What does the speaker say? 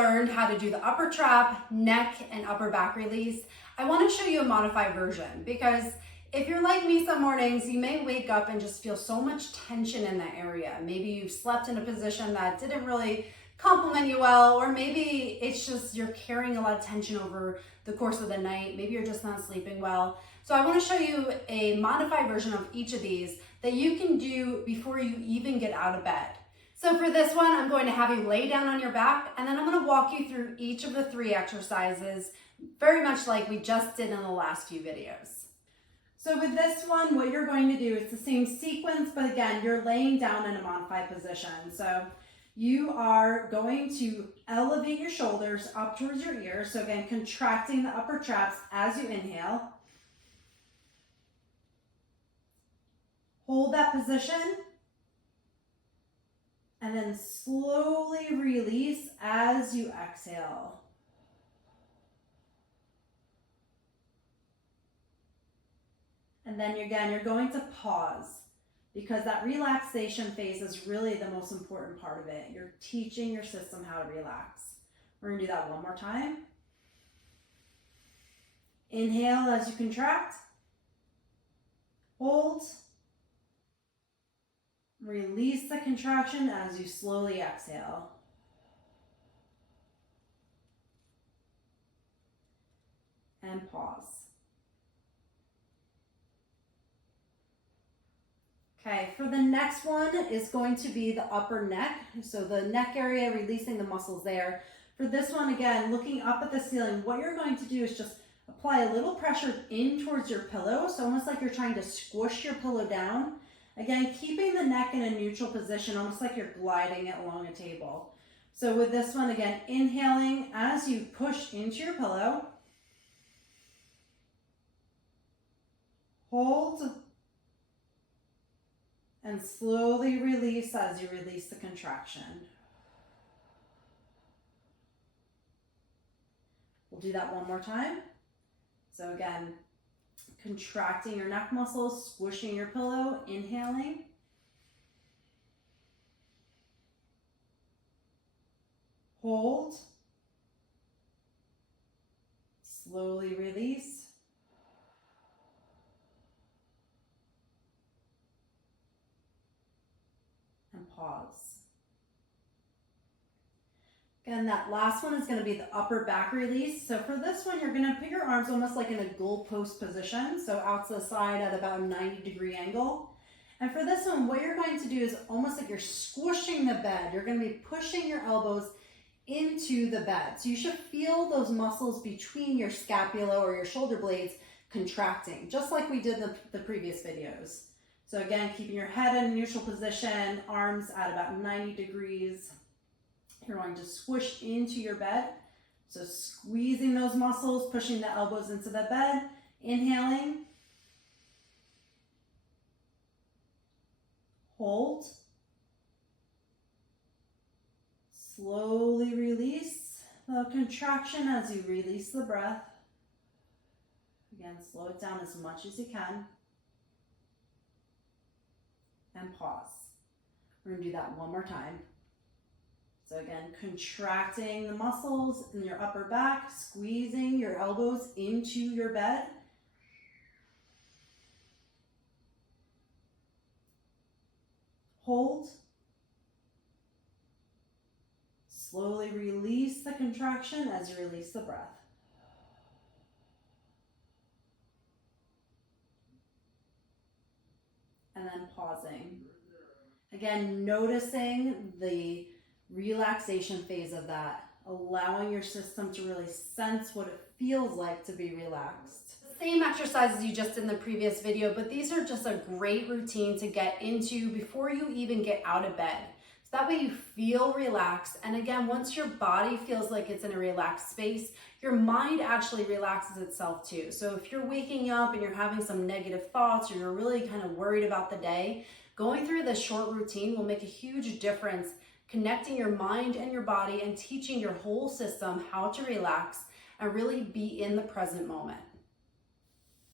learned how to do the upper trap, neck, and upper back release, I want to show you a modified version, because if you're like me some mornings, you may wake up and just feel so much tension in that area. Maybe you've slept in a position that didn't really compliment you well, or maybe it's just you're carrying a lot of tension over the course of the night. Maybe you're just not sleeping well. So I want to show you a modified version of each of these that you can do before you even get out of bed. So for this one, I'm going to have you lay down on your back, and then I'm going to walk you through each of the 3 exercises, very much like we just did in the last few videos. So with this one, what you're going to do is the same sequence, but again, you're laying down in a modified position. So you are going to elevate your shoulders up towards your ears. So again, contracting the upper traps as you inhale. Hold that position. And then slowly release as you exhale. And then again, you're going to pause, because that relaxation phase is really the most important part of it. You're teaching your system how to relax. We're going to do that one more time. Inhale as you contract. Hold. Release the contraction as you slowly exhale. And pause. Okay, for the next one is going to be the upper neck. So the neck area, releasing the muscles there. For this one, again, looking up at the ceiling, what you're going to do is just apply a little pressure in towards your pillow. So almost like you're trying to squish your pillow down. Again, keeping the neck in a neutral position, almost like you're gliding it along a table. So with this one, again, inhaling as you push into your pillow. Hold. And slowly release as you release the contraction. We'll do that one more time. So again, contracting your neck muscles, squishing your pillow, inhaling. Hold. Slowly release. And pause. And that last one is going to be the upper back release. So for this one, you're going to put your arms almost like in a goalpost position. So out to the side at about a 90-degree angle. And for this one, what you're going to do is almost like you're squishing the bed. You're going to be pushing your elbows into the bed. So you should feel those muscles between your scapula or your shoulder blades contracting, just like we did the previous videos. So again, keeping your head in a neutral position, arms at about 90 degrees. You're going to squish into your bed. So squeezing those muscles, pushing the elbows into the bed, inhaling. Hold. Slowly release the contraction as you release the breath. Again, slow it down as much as you can. And pause. We're going to do that one more time. So again, contracting the muscles in your upper back, squeezing your elbows into your bed. Hold. Slowly release the contraction as you release the breath. And then pausing. Again, noticing the relaxation phase of that, allowing your system to really sense what it feels like to be relaxed. Same exercises you just did in the previous video, but these are just a great routine to get into before you even get out of bed. So that way you feel relaxed. And again, once your body feels like it's in a relaxed space, your mind actually relaxes itself too. So if you're waking up and you're having some negative thoughts, or you're really kind of worried about the day, going through this short routine will make a huge difference, connecting your mind and your body and teaching your whole system how to relax and really be in the present moment.